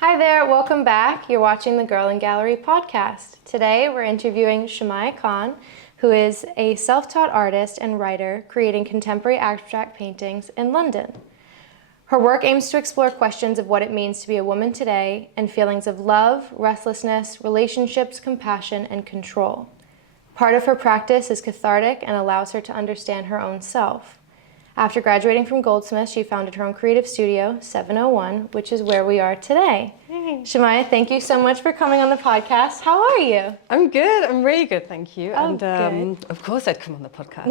Hi there, welcome back. You're watching the Girl&Gallery Podcast. Today we're interviewing Shumaiya Khan, who is a self-taught artist and writer creating contemporary abstract paintings in London. Her work aims to explore questions of what it means to be a woman today and feelings of love, restlessness, relationships, compassion, and control. Part of her practice is cathartic and allows her to understand her own self. After graduating from Goldsmiths, she founded her own creative studio, 701, which is where we are today. Hey. Shumaiya, thank you so much for coming on the podcast. How are you? I'm good. I'm really good, thank you. Oh, and good. Of course I'd come on the podcast.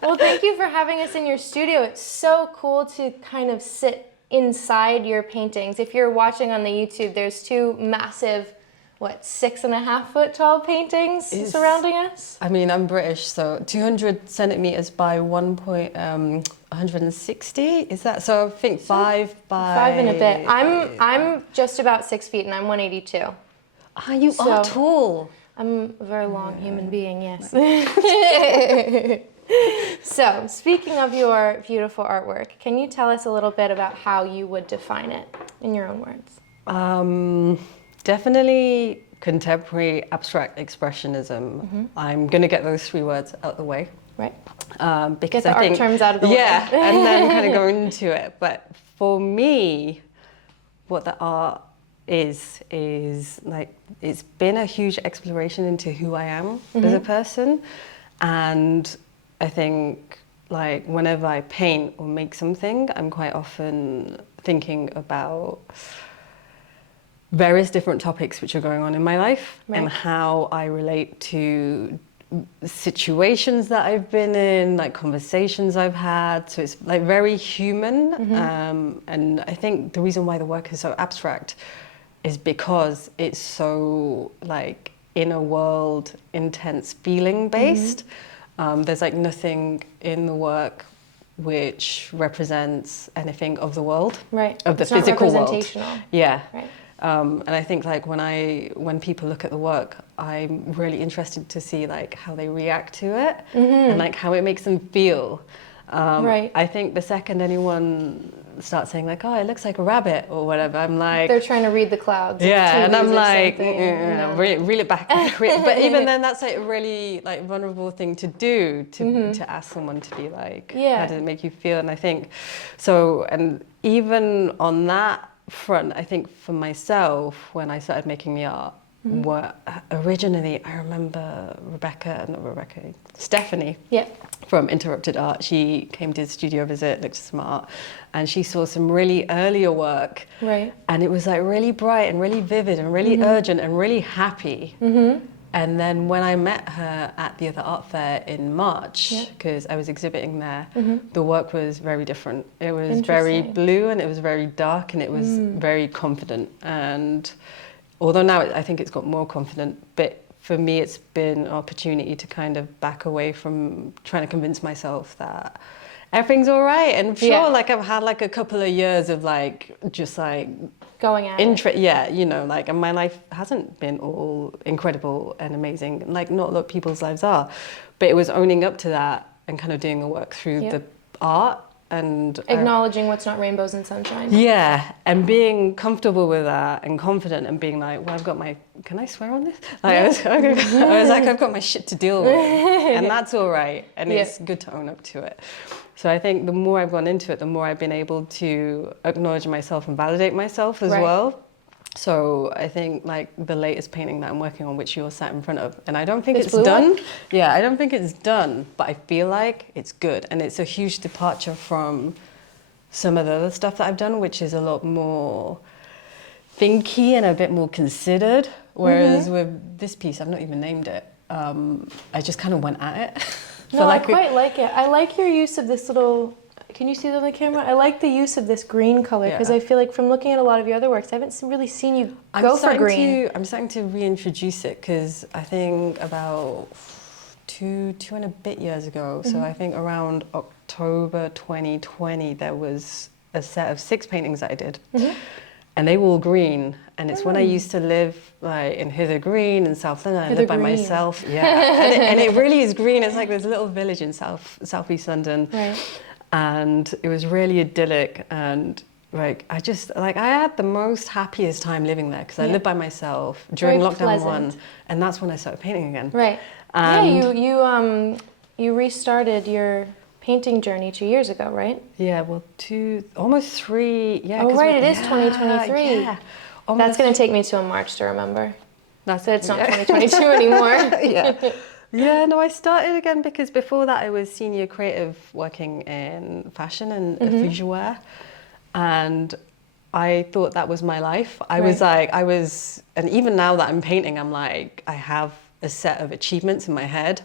Well, thank you for having us in your studio. It's so cool to kind of sit inside your paintings. If you're watching on the YouTube, there's two massive 6.5 foot tall paintings surrounding us? I mean, I'm British, so 200 centimeters by 160, is that? So I think 5 by... 5 and a bit. I'm just about 6 feet and I'm 182. Ah, you are tall. I'm a very long human being, yes. So, speaking of your beautiful artwork, can you tell us a little bit about how you would define it in your own words? Definitely contemporary abstract expressionism. Mm-hmm. I'm going to get those 3 words out of the way. Right. Because get the art terms out of the way. Yeah, and then kind of go into it. But for me, what the art is like, it's been a huge exploration into who I am as a person. And I think like whenever I paint or make something, I'm quite often thinking about various different topics which are going on in my life and how I relate to situations that I've been in, like conversations I've had. So it's like very human. And I think the reason why the work is so abstract is because it's so like inner world, intense feeling based. There's like nothing in the work which represents anything of the world, of the physical world. Yeah. Right. And I think like when people look at the work, I'm really interested to see like how they react to it and like how it makes them feel. I think the second anyone starts saying like, oh, it looks like a rabbit or whatever, I'm like... They're trying to read the clouds. Yeah, and I'm like, reel it back. But even then, that's like a really like vulnerable thing to do, to ask someone to be like, how does it make you feel? And I think, so, and even on that front, I think for myself, when I started making the art, originally I remember Stephanie from Interrupted Art. She came to the studio visit, looked at some art, and she saw some really earlier work. And it was like really bright and really vivid and really urgent and really happy. And then when I met her at the other art fair in March, because I was exhibiting there, the work was very different. It was very blue and it was very dark and it was very confident. And although now I think it's got more confident, but for me it's been an opportunity to kind of back away from trying to convince myself that everything's all right. And sure, like I've had like a couple of years of like, just like, going at it. Yeah, you know, like, and my life hasn't been all incredible and amazing, like not a lot of people's lives are, but it was owning up to that and kind of doing the work through the art and acknowledging what's not rainbows and sunshine. Yeah, and being comfortable with that and confident and being like, well, I've got my, can I swear on this? Like, I was like, I've got my shit to deal with, and that's all right, and it's good to own up to it. So I think the more I've gone into it, the more I've been able to acknowledge myself and validate myself as well. So I think like the latest painting that I'm working on, which you're sat in front of, and I don't think it's done. Yeah, I don't think it's done, but I feel like it's good. And it's a huge departure from some of the other stuff that I've done, which is a lot more thinky and a bit more considered. Whereas with this piece, I've not even named it. I just kind of went at it. No, I quite like it. I like your use of this little, can you see that on the camera? I like the use of this green color because I feel like from looking at a lot of your other works, I haven't really seen you go for green. I'm starting to reintroduce it because I think about two and a bit years ago, so I think around October 2020, there was a set of 6 paintings that I did. And they were all green, and it's when I used to live like in Hither Green in South London. I lived by myself, and it really is green. It's like this little village in southeast London, and it was really idyllic. And like, I had the most happiest time living there because I lived by myself during Very lockdown pleasant. 1, and that's when I started painting again. Right. And You restarted your painting journey 2 years ago, right? yeah, well, almost 3, yeah. Oh, 'cause right, it is 2023. Yeah. That's going to take me till March to remember. So It's not 2022 anymore. Yeah. Yeah, no, I started again because before that I was senior creative working in fashion and visual wear. And I thought that was my life. I was, and even now that I'm painting, I'm like, I have a set of achievements in my head,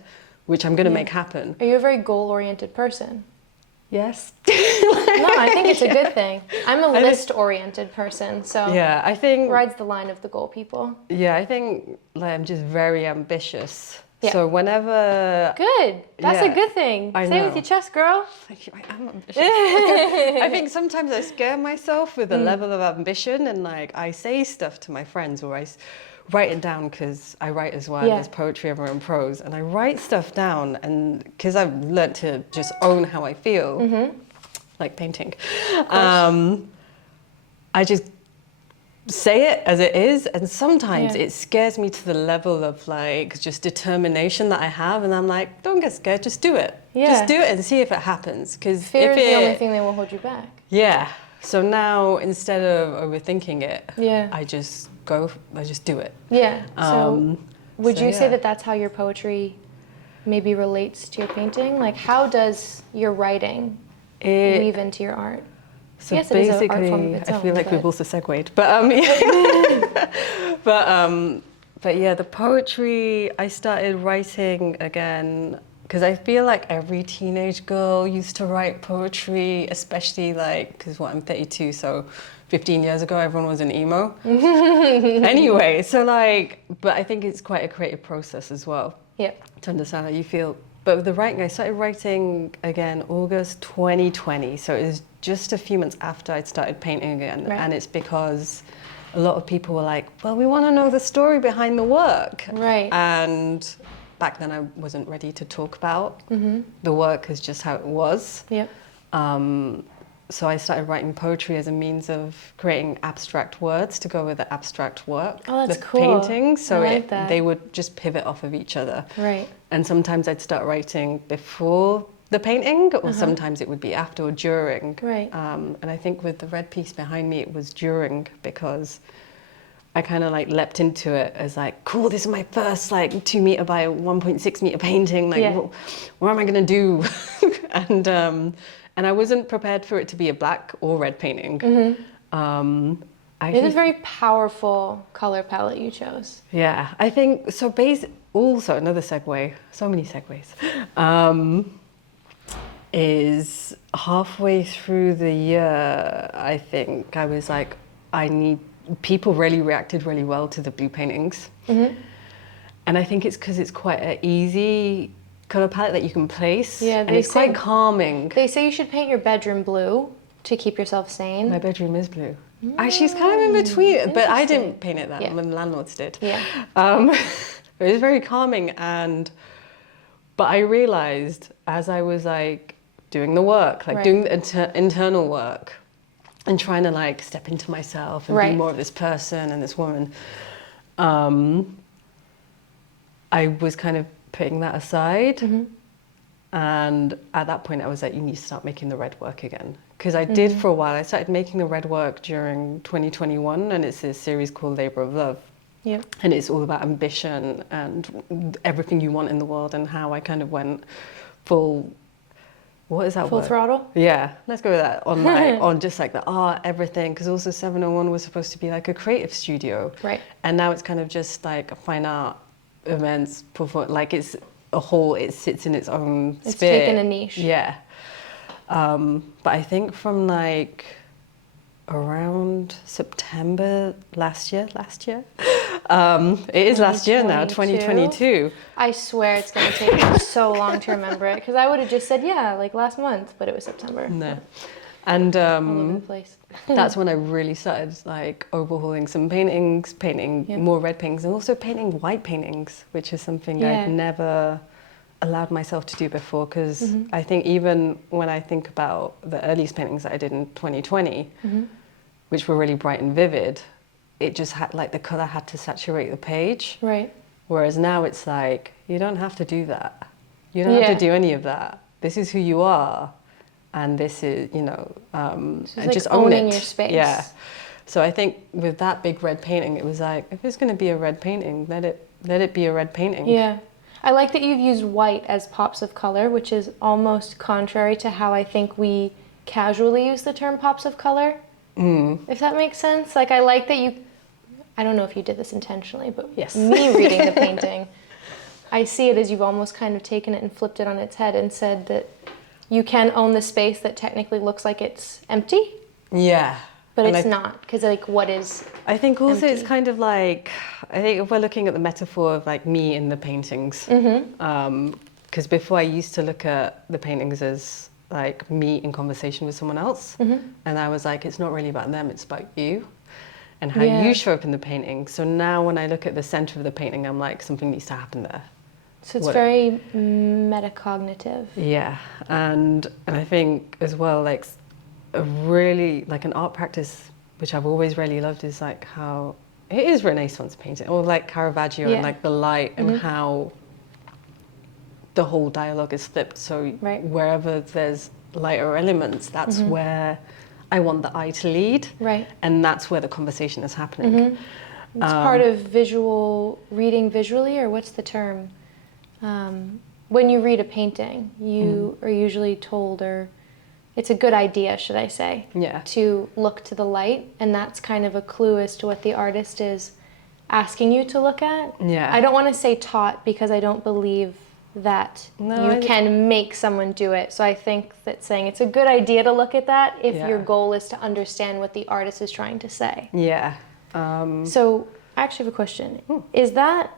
which I'm going to make happen. Are you a very goal-oriented person? Yes. No, I think it's a good thing. I'm a list-oriented person, so yeah, I think rides the line of the goal people. Yeah, I think like I'm just very ambitious. Yeah. So whenever Good. That's a good thing. I Say know. with your chest, girl. Thank you, I am ambitious. I think sometimes I scare myself with the level of ambition, and like I say stuff to my friends, or I write it down because I write as well. Yeah. There's poetry, everyone prose, and I write stuff down, and because I've learnt to just own how I feel, like painting, I just say it as it is, and sometimes it scares me to the level of like just determination that I have, and I'm like, don't get scared, just do it. Just do it and see if it happens, because Fear is the only thing that will hold you back. Yeah. So now instead of overthinking it, I just do it. Yeah. So would you say yeah. that that's how your poetry maybe relates to your painting? Like, how does your writing weave into your art? So yes, it is an art basically, form of its I feel own, like but... we've also segued, but yeah, the poetry I started writing again because I feel like every teenage girl used to write poetry, especially like because I'm 32, so 15 years ago everyone was an emo. Anyway, so like, but I think it's quite a creative process as well. Yeah. To understand how you feel. But with the writing, I started writing again August 2020. So it was just a few months after I'd started painting again. Right. And it's because a lot of people were like, well, we want to know the story behind the work. Right. And back then I wasn't ready to talk about the work as just how it was. Yep. So I started writing poetry as a means of creating abstract words to go with the abstract work. Oh, that's the cool. paintings. So I like that. they would just pivot off of each other. Right. And sometimes I'd start writing before the painting, or sometimes it would be after or during. Right. And I think with the red piece behind me, it was during, because I kind of like leapt into it as like, cool, this is my first like 2 meter by 1.6 meter painting. Like, what am I gonna do? And I wasn't prepared for it to be a black or red painting. It is a very powerful color palette you chose. Yeah, I think so. Also, another segue, so many segues, is halfway through the year, I think I was like, people really reacted really well to the blue paintings. And I think it's because it's quite an easy color palette that you can place. Yeah, and it's quite calming. They say you should paint your bedroom blue to keep yourself sane. My bedroom is blue. Actually, it's kind of in between, but I didn't paint it that. Yeah. My landlords did. Yeah. It was very calming, but I realized as I was like doing the work, like doing the internal work, and trying to like step into myself and be more of this person and this woman, I was kind of putting that aside. And at that point I was like, you need to start making the red work again, because I did for a while. I started making the red work during 2021, and it's this series called Labor of Love. Yep. And it's all about ambition and everything you want in the world, and how I kind of went full, what is that Full word? throttle? Yeah, let's go with that. On like, on just like the art, everything, because also 701 was supposed to be like a creative studio. Right. And now it's kind of just like fine art, events, like it's a whole, it sits in its own sphere. It's taken a niche. Yeah. But I think from like around September last year, it is last year now, 2022. I swear it's going to take me so long to remember it, because I would have just said, yeah, like last month, but it was September. No. And All over the place. that's when I really started like overhauling some paintings, painting more red paintings, and also painting white paintings, which is something I'd never allowed myself to do before, because I think even when I think about the earliest paintings that I did in 2020, which were really bright and vivid, it just had like the color had to saturate the page. Right. Whereas now it's like, you don't have to do that. You don't have to do any of that. This is who you are. And this is, you know, So it's and like just own owning it. your space. Yeah. So I think with that big red painting, it was like, if it's going to be a red painting, let it be a red painting. Yeah. I like that you've used white as pops of color, which is almost contrary to how I think we casually use the term pops of color. If that makes sense. Like, I like that you, I don't know if you did this intentionally, but Yes. me reading the painting, I see it as you've almost kind of taken it and flipped it on its head and said that you can own the space that technically looks like it's empty. Yeah. But and it's not, because like what is I think also empty? it's kind of like, I think if we're looking at the metaphor of like me in the paintings, because before I used to look at the paintings as like me in conversation with someone else, and I was like, it's not really about them, it's about you and how you show up in the painting. So now when I look at the center of the painting, I'm like, something needs to happen there. So it's very metacognitive. Yeah, and I think as well, like a really like an art practice which I've always really loved is like how it is Renaissance painting, or like Caravaggio and like the light and how the whole dialogue is flipped. So wherever there's lighter elements, that's where I want the eye to lead, and that's where the conversation is happening. It's part of visual reading visually, or what's the term? When you read a painting, you are usually told, or it's a good idea, should I say, to look to the light, and that's kind of a clue as to what the artist is asking you to look at. I don't want to say taught, because I don't believe that you can make someone do it. So I think that saying it's a good idea to look at that if your goal is to understand what the artist is trying to say. So I actually have a question. Is that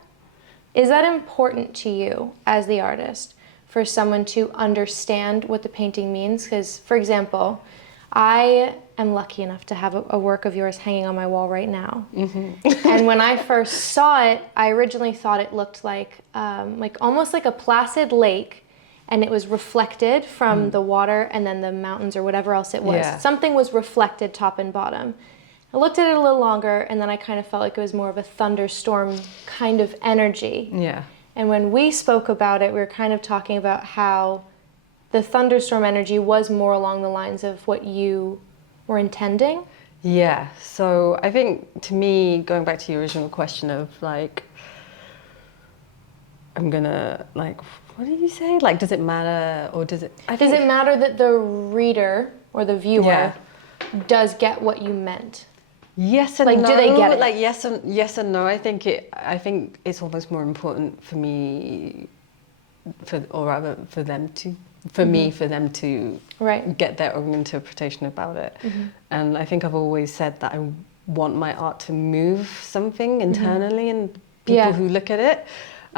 important to you as the artist, for someone to understand what the painting means? Because, for example, I am lucky enough to have a work of yours hanging on my wall right now. And when I first saw it, I originally thought it looked like almost like a placid lake, and it was reflected from the water and then the mountains or whatever else it was. Something was reflected top and bottom. I looked at it a little longer, and then I kind of felt like it was more of a thunderstorm kind of energy. And when we spoke about it, we were kind of talking about how the thunderstorm energy was more along the lines of what you were intending. So I think, to me, going back to your original question of like, I'm gonna like, what did you say? Like, does it matter, or does it? Does it matter that the reader or the viewer does get what you meant? Yes and like, no. Do they get it? Like yes and no. I think it's almost more important for me, for them to get their own interpretation about it. And I think I've always said that I want my art to move something internally in people who look at it.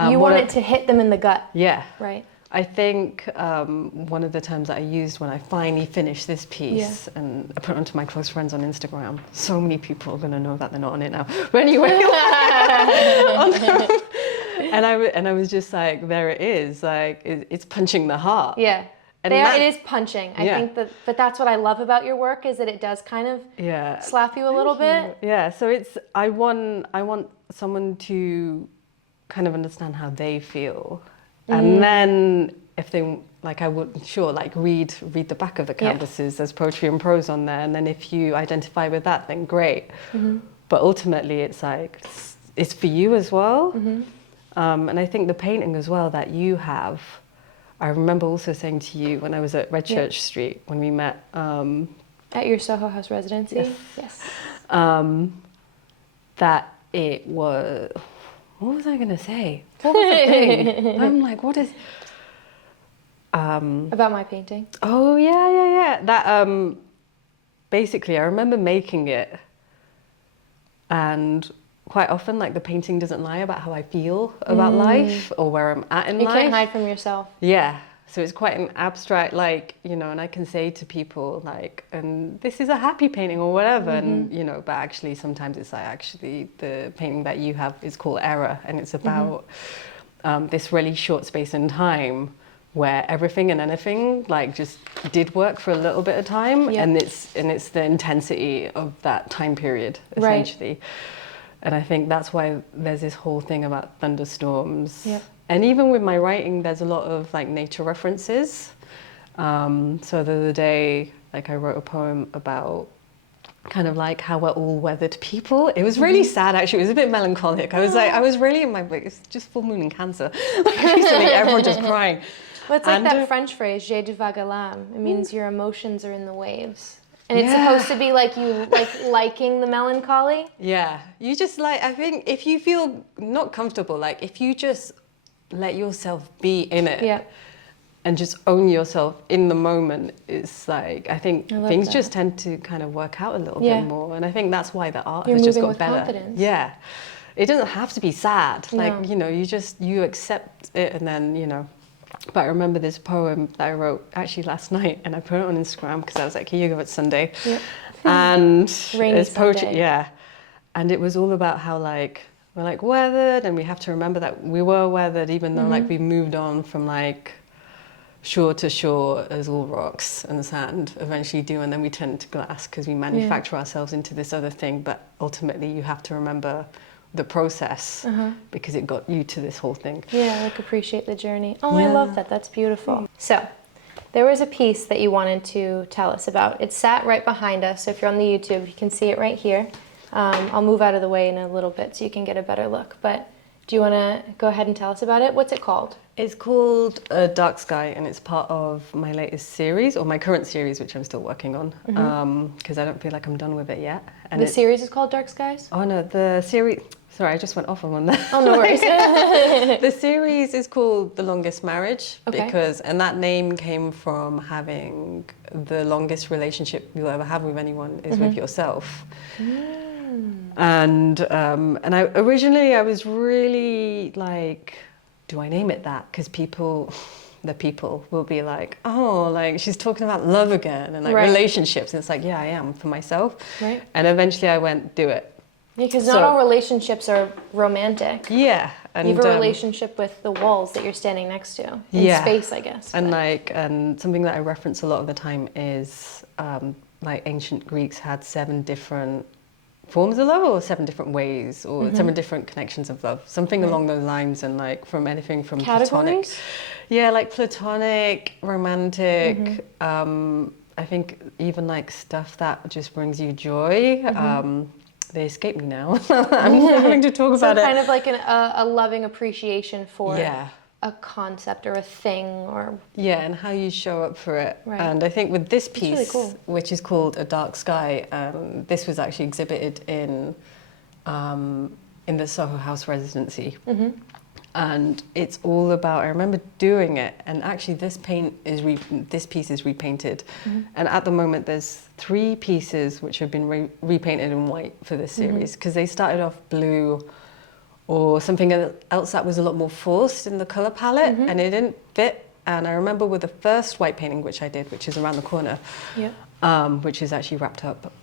You want it to hit them in the gut. Right. I think one of the terms that I used when I finally finished this piece, and I put it onto my close friends on Instagram. So many people are going to know that they're not on it now. But anyway, and I was just like, there it is. Like, it's punching the heart. And it is punching. I think but that's what I love about your work, is that it does kind of slap you a little bit. So I want someone to kind of understand how they feel. And then if they, like I would, read the back of the canvases, there's poetry and prose on there. And then if you identify with that, then great. But ultimately it's like, it's for you as well. And I think the painting as well that you have, I remember also saying to you when I was at Red Church Street, when we met. At your Soho House residency? Yes. That it was... What was I going to say? What was the thing? I'm like, what is... About my painting? Oh, yeah. That, basically, I remember making it, and quite often, like, the painting doesn't lie about how I feel about life or where I'm at in life. You can't hide from yourself. So it's quite an abstract, like, you know, and I can say to people, like, and this is a happy painting or whatever, and, you know, but actually sometimes it's like, actually, the painting that you have is called Error, and it's about this really short space in time where everything and anything like just did work for a little bit of time, and it's the intensity of that time period essentially. And I think that's why there's this whole thing about thunderstorms. And even with my writing, there's a lot of like nature references. So the other day, like I wrote a poem about kind of like how we're all weathered people. It was really sad actually. It was a bit melancholic. I was really in my, it's just full moon in Cancer. Like recently, everyone just crying. Well, it's like that French phrase, j'ai du vague à l'âme. It means your emotions are in the waves. And it's supposed to be like you liking the melancholy. Yeah. You just like, I think if you feel not comfortable, like if you just let yourself be in it and just own yourself in the moment, it's like, I think things just tend to kind of work out a little bit more. And I think that's why the art has just got better. Confidence. Yeah. It doesn't have to be sad. Like, you know, you accept it and then, you know. But I remember this poem that I wrote actually last night, and I put it on Instagram because I was like, here you go, it's Sunday. And it's poetry, Sunday. And it was all about how like, we're like weathered, and we have to remember that we were weathered, even though like we moved on from like shore to shore as all rocks and sand eventually do, and then we turn into glass because we manufacture ourselves into this other thing. But ultimately you have to remember the process because it got you to this whole thing. Yeah, like appreciate the journey. Oh, I love that. That's beautiful. So there was a piece that you wanted to tell us about. It sat right behind us. So if you're on the YouTube, you can see it right here. I'll move out of the way in a little bit so you can get a better look. But do you want to go ahead and tell us about it? What's it called? It's called Dark Sky, and it's part of my latest series, or my current series, which I'm still working on, because I don't feel like I'm done with it yet. And the series is called Dark Skies? Oh no, the series... Sorry, I just went off on one there. Oh, no worries. The series is called The Longest Marriage, and that name came from having the longest relationship you'll ever have with anyone is with yourself. And I originally I was really like, do I name it that? Because the people will be like, oh, like she's talking about love again and like relationships. And it's like, yeah, I am for myself. Right. And eventually I went, do it. Yeah, because not all relationships are romantic. Yeah. And you have a relationship with the walls that you're standing next to in space, I guess. And and something that I reference a lot of the time is like ancient Greeks had 7 different forms of love, or 7 different ways, or 7 different connections of love, something along those lines. And like from anything from platonic, like platonic, romantic, I think even like stuff that just brings you joy. They escape me now. I'm having to talk about it. So kind of like a loving appreciation for a concept or a thing, or and how you show up for it. Right. And I think with this piece, really cool, which is called A Dark Sky, this was actually exhibited in the Soho House residency. And it's all about, I remember doing it, and actually this piece is repainted. And at the moment there's 3 pieces which have been repainted in white for this series, because they started off blue or something else that was a lot more forced in the color palette, and it didn't fit. And I remember with the first white painting which I did, which is around the corner, which is actually wrapped up,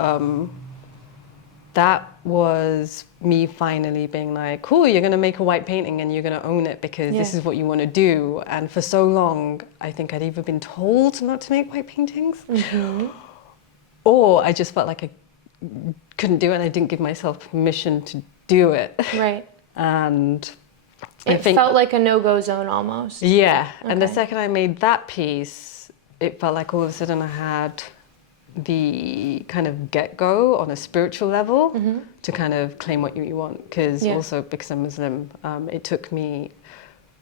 that was me finally being like, cool, you're going to make a white painting and you're going to own it because this is what you want to do. And for so long, I think I'd either been told not to make white paintings, or I just felt like I couldn't do it and I didn't give myself permission to do it. Right. And it felt like a no-go zone almost. Yeah. Okay. And the second I made that piece, it felt like all of a sudden I had the kind of get-go on a spiritual level to kind of claim what you want. Because also because I'm Muslim, it took me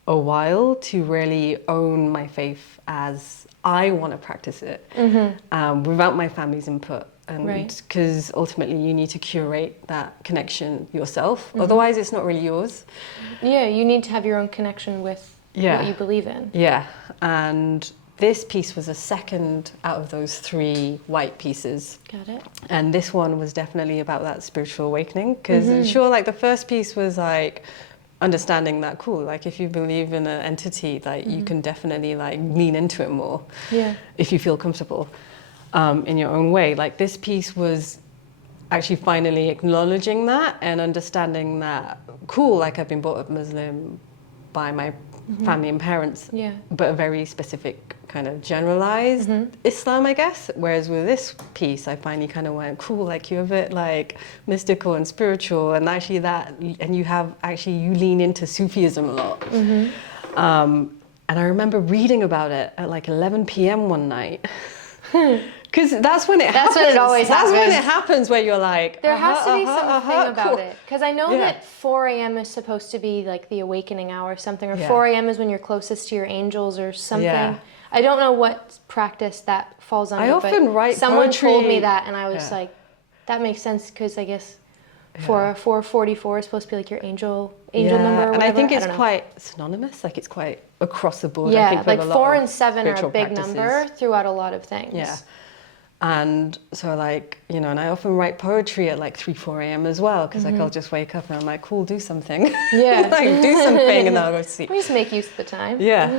a while to really own my faith as I want to practice it without my family's input. And because ultimately you need to curate that connection yourself. Otherwise it's not really yours. Yeah, you need to have your own connection with what you believe in. Yeah, and this piece was a second out of those 3 white pieces. Got it. And this one was definitely about that spiritual awakening. Because sure, like the first piece was like understanding that, cool, like if you believe in an entity, like you can definitely like lean into it more if you feel comfortable in your own way. Like this piece was actually finally acknowledging that and understanding that, cool, like I've been brought up Muslim, by my family and parents, Yeah. but a very specific kind of generalized Islam, I guess. Whereas with this piece, I finally kind of went, cool, like you're a bit like mystical and spiritual, and actually and you lean into Sufism a lot. And I remember reading about it at like 11 p.m. one night. Because that's when it happens. That's when it always happens. That's when it happens, where you're like, there has to be something about cool. it. Because I know Yeah. that 4 a.m. is supposed to be like the awakening hour or something, or Yeah. 4 a.m. is when you're closest to your angels or something. Yeah. I don't know what practice that falls under. I often but write someone poetry. told me that, and I was Yeah. like, that makes sense, because I guess 444 is supposed to be like your angel number or whatever. And I think it's don't know. quite synonymous, like it's quite across the board. I Yeah, think, like with a lot 4 of and 7 are a spiritual big practices. number throughout a lot of things. Yeah. And so like, you know, and I often write poetry at like 3, 4 a.m. as well, because like I'll just wake up and I'm like, cool, do something. Yeah. Like do something, and then I'll go to sleep. We just make use of the time. Yeah.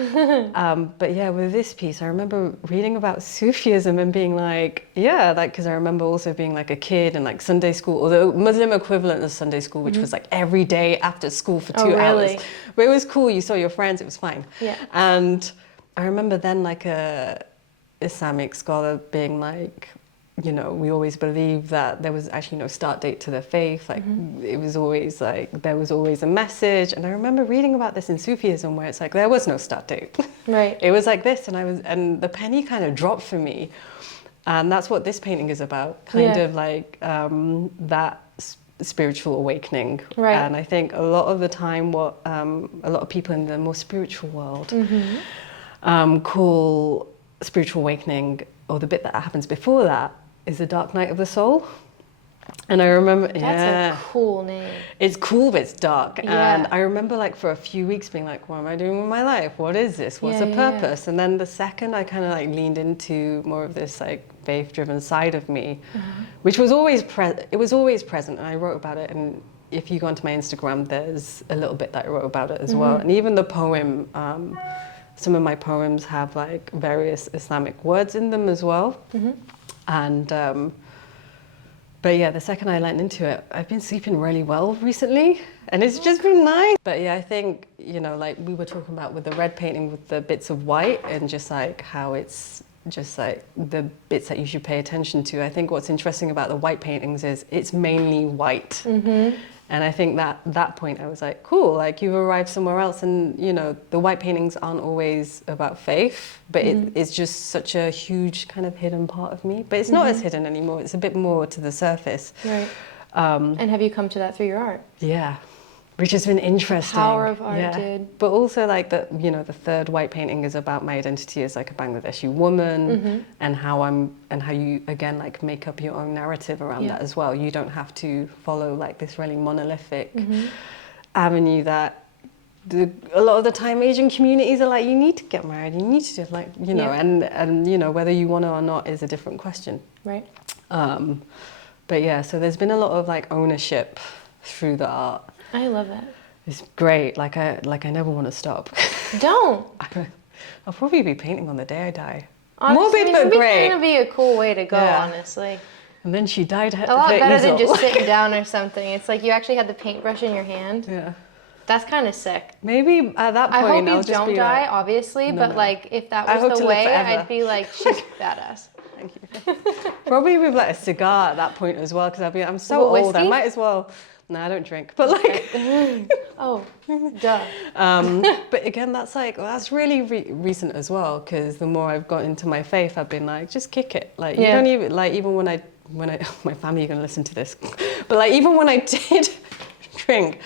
But yeah, with this piece, I remember reading about Sufism and being like, yeah, like, because I remember also being like a kid and like Sunday school, or the Muslim equivalent of Sunday school, which was like every day after school for 2 hours. Really? But it was cool. You saw your friends. It was fine. Yeah. And I remember then like a Islamic scholar being like, you know, we always believed that there was actually no start date to the faith. Like it was always like, there was always a message. And I remember reading about this in Sufism, where it's like, there was no start date. Right. It was like this, and the penny kind of dropped for me. And that's what this painting is about, kind of like that spiritual awakening. Right. And I think a lot of the time what a lot of people in the more spiritual world call spiritual awakening, or the bit that happens before that, is the dark night of the soul. And I remember, That's a cool name. it's cool, but it's dark. Yeah. And I remember like for a few weeks being like, what am I doing with my life? What is this? What's the purpose? And then the second I kind of like leaned into more of this like faith-driven side of me, which was always present. And I wrote about it. And if you go onto my Instagram, there's a little bit that I wrote about it as well. And even the poem, some of my poems have like various Islamic words in them as well. And but yeah, the second I leaned into it, I've been sleeping really well recently, and it's just been nice. But yeah, I think, you know, like we were talking about with the red painting with the bits of white, and just like how it's just like the bits that you should pay attention to. I think what's interesting about the white paintings is it's mainly white. And I think that point I was like, cool, like you've arrived somewhere else, and you know, the white paintings aren't always about faith, but it's just such a huge kind of hidden part of me. But it's not as hidden anymore, it's a bit more to the surface. Right. And have you come to that through your art? Yeah. Which has been interesting. Power of art, dude. But also like the, you know, the third white painting is about my identity as like a Bangladeshi woman, and how you again like make up your own narrative around that as well. You don't have to follow like this really monolithic avenue that a lot of the time Asian communities are like, you need to get married, you need to like, you know, and you know, whether you want to or not is a different question. Right. But yeah, so there's been a lot of like ownership through the art. I love it. It's great. Like I never want to stop. Don't. I'll probably be painting on the day I die. Honestly, Morbid but great. It's gonna be a cool way to go, Yeah. honestly. And then she died at A lot the better than easel. just sitting down or something. It's like you actually had the paintbrush in your hand. Yeah. That's kind of sick. Maybe at that I point hope I'll you just don't be die, like, obviously, No, but no. like if that I hope was to the live way, forever. I'd be like, she's badass. Thank you. Probably with like a cigar at that point as well, because I'm so What, old. I whiskey? might as well. No, I don't drink. But like, Oh, duh. but again, that's really recent as well, because the more I've got into my faith, I've been like, just kick it. Like you Yeah. don't even like, even when I my family are gonna listen to this, but like even when I did drink,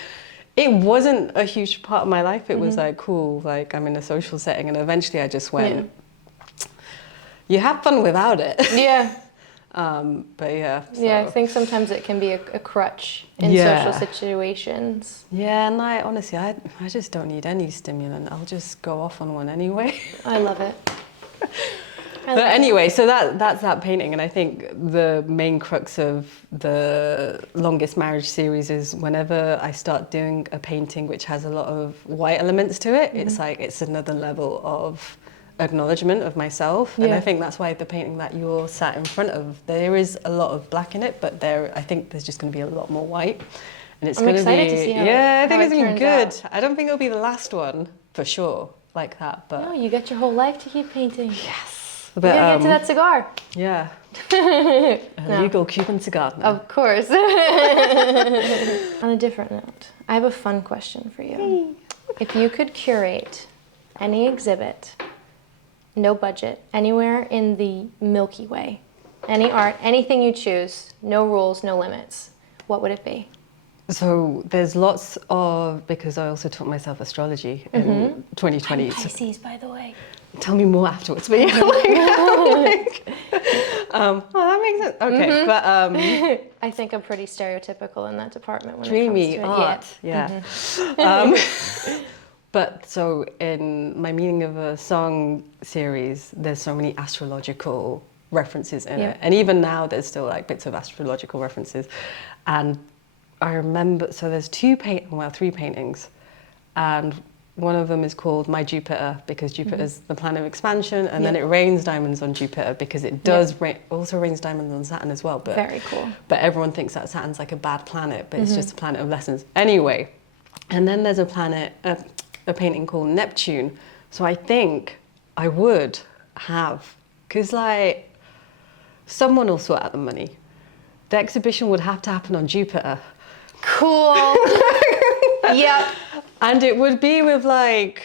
it wasn't a huge part of my life. It was like, cool, like I'm in a social setting, and eventually I just went, you have fun without it. Yeah. But yeah. Yeah, I so- think sometimes it can be a crutch in Yeah. social situations. Yeah, and honestly, I just don't need any stimulant. I'll just go off on one anyway. I love it. But anyway, so that's that painting, and I think the main crux of the Longest Marriage series is whenever I start doing a painting which has a lot of white elements to it, it's like it's another level of acknowledgement of myself. And Yeah. I think that's why the painting that you're sat in front of, there is a lot of black in it, but I think there's just going to be a lot more white. And it's I'm going to be, excited to see how I think it it's going to be turns good. I don't think it'll be the last one for sure, like that. But No, you got your whole life to keep painting. yes, You but gotta get to that cigar. yeah, No. illegal Cuban cigar. No. Of course. On a different note, I have a fun question for you. If you could curate any exhibit, no budget, anywhere in the Milky Way, any art, anything you choose, no rules, no limits, what would it be? So there's lots of, because I also taught myself astrology in 2020. I'm So Pisces, by the way. tell me more afterwards. But yeah, oh, that makes sense. Okay, but I think I'm pretty stereotypical in that department when dreamy it comes to art, but so in my Meaning of a Song series, there's so many astrological references in it, and even now there's still like bits of astrological references. And I remember, so there's three paintings, and one of them is called My Jupiter, because Jupiter is the planet of expansion, and then it rains diamonds on Jupiter because it does also rains diamonds on Saturn as well. But Very cool. But everyone thinks that Saturn's like a bad planet, but it's just a planet of lessons. Anyway, and then there's a painting called Neptune. So I think I would have, because like someone will sort out the money. The exhibition would have to happen on Jupiter. Cool. Yep. And it would be with like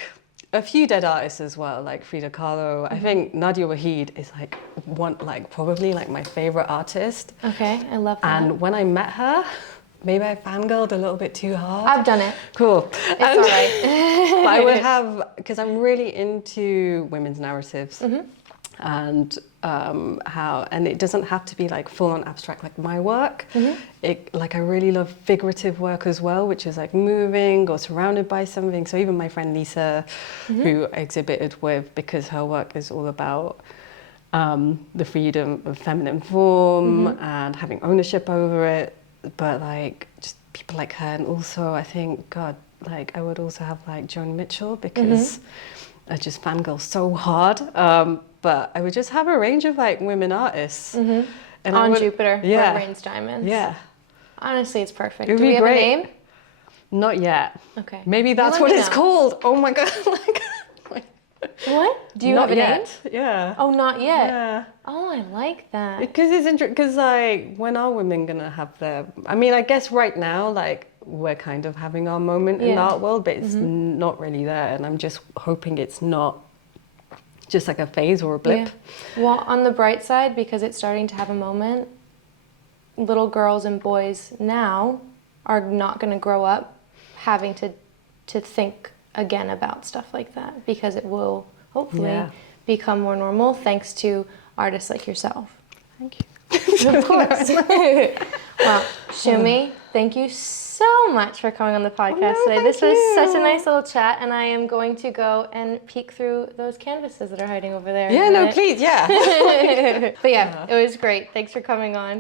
a few dead artists as well, like Frida Kahlo. I think Nadia Waheed is like probably like my favorite artist. Okay, I love that. And when I met her, maybe I fangirled a little bit too hard. I've done it. Cool. It's all right. But I would have, because I'm really into women's narratives and and it doesn't have to be like full on abstract like my work. I really love figurative work as well, which is like moving or surrounded by something. So even my friend Lisa, who I exhibited with, because her work is all about the freedom of feminine form and having ownership over it. But like just people like her, and also I think I would also have like Joan Mitchell, because I just fangirl so hard. But I would just have a range of like women artists. And on Jupiter, yeah, where it rains diamonds. Yeah. Honestly, it's perfect. It would Do we be have great. a name? Not yet. Okay. Maybe that's Let what me it's know. called. Oh my god. What? Do you Not have a name? yet. Yeah. Oh, not yet. Yeah. Oh, I like that. Because it's interesting. Because like, when are women gonna have their? I mean, I guess right now, like, we're kind of having our moment in the art world, but it's not really there. And I'm just hoping it's not just like a phase or a blip. Yeah. Well, on the bright side, because it's starting to have a moment, little girls and boys now are not going to grow up having to think again about stuff like that, because it will hopefully become more normal thanks to artists like yourself. Thank you. Of course. Well, Shumi, thank you so much for coming on the podcast today. This was such a nice little chat, and I am going to go and peek through those canvases that are hiding over there. Yeah, no, please, yeah. But yeah, it was great. Thanks for coming on.